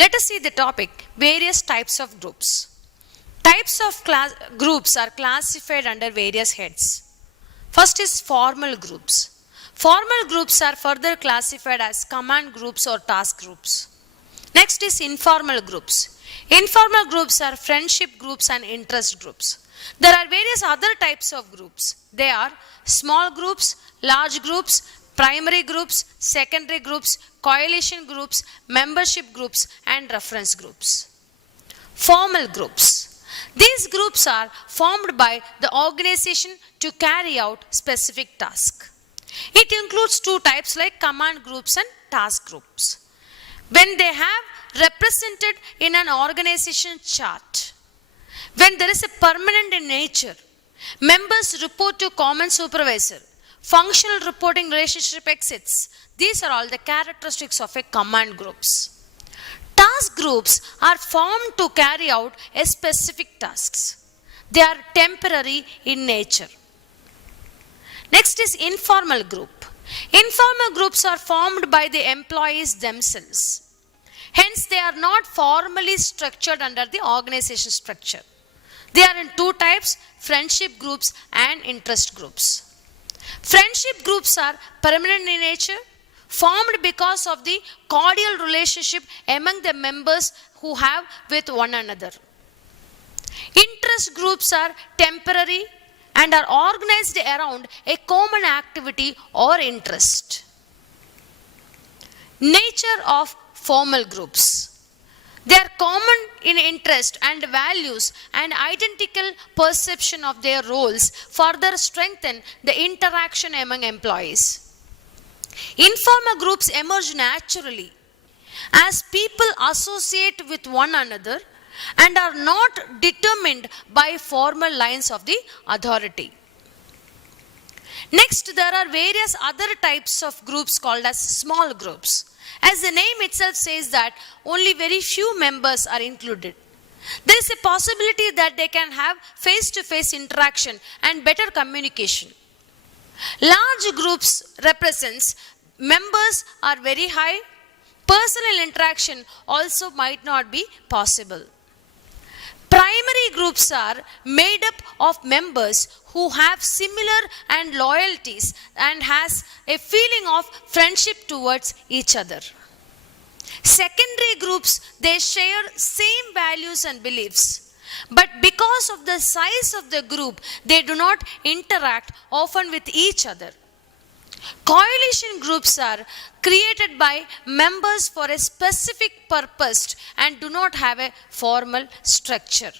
Let us see the topic, various types of groups. Types of groups are classified under various heads. First is formal groups. Formal groups are further classified as command groups or task groups. Next is informal groups. Informal groups are friendship groups and interest groups. There are various other types of groups. They are small groups, large groups, primary groups, secondary groups, coalition groups, membership groups, and reference groups. Formal groups. These groups are formed by the organization to carry out specific tasks. It includes two types like command groups and task groups. When they have represented in an organization chart, when there is a permanent in nature, members report to common supervisor, functional reporting relationship exists. These are all the characteristics of a command groups. Task groups are formed to carry out a specific tasks. They are temporary in nature. Next is informal group. Informal groups are formed by the employees themselves. Hence, they are not formally structured under the organization structure. They are in two types, friendship groups and interest groups. Friendship groups are permanent in nature, formed because of the cordial relationship among the members who have with one another. Interest groups are temporary and are organized around a common activity or interest. Nature of formal groups. They are common in interest and values, and identical perception of their roles further strengthen the interaction among employees. Informal groups emerge naturally as people associate with one another and are not determined by formal lines of the authority. Next, there are various other types of groups called as small groups. As the name itself says that only very few members are included. There is a possibility that they can have face-to-face interaction and better communication. Large groups represents members are very high. Personal interaction also might not be possible. Primary groups are made up of members who have similar and loyalties and has a feeling of friendship towards each other. Secondary groups, they share same values and beliefs, but because of the size of the group, they do not interact often with each other. Coalition groups are created by members for a specific purpose and do not have a formal structure.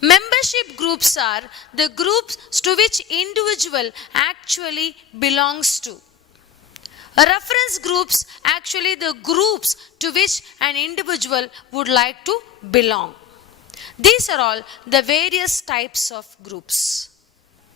Membership groups are the groups to which individual actually belongs to. Reference groups actually the groups to which an individual would like to belong. These are all the various types of groups.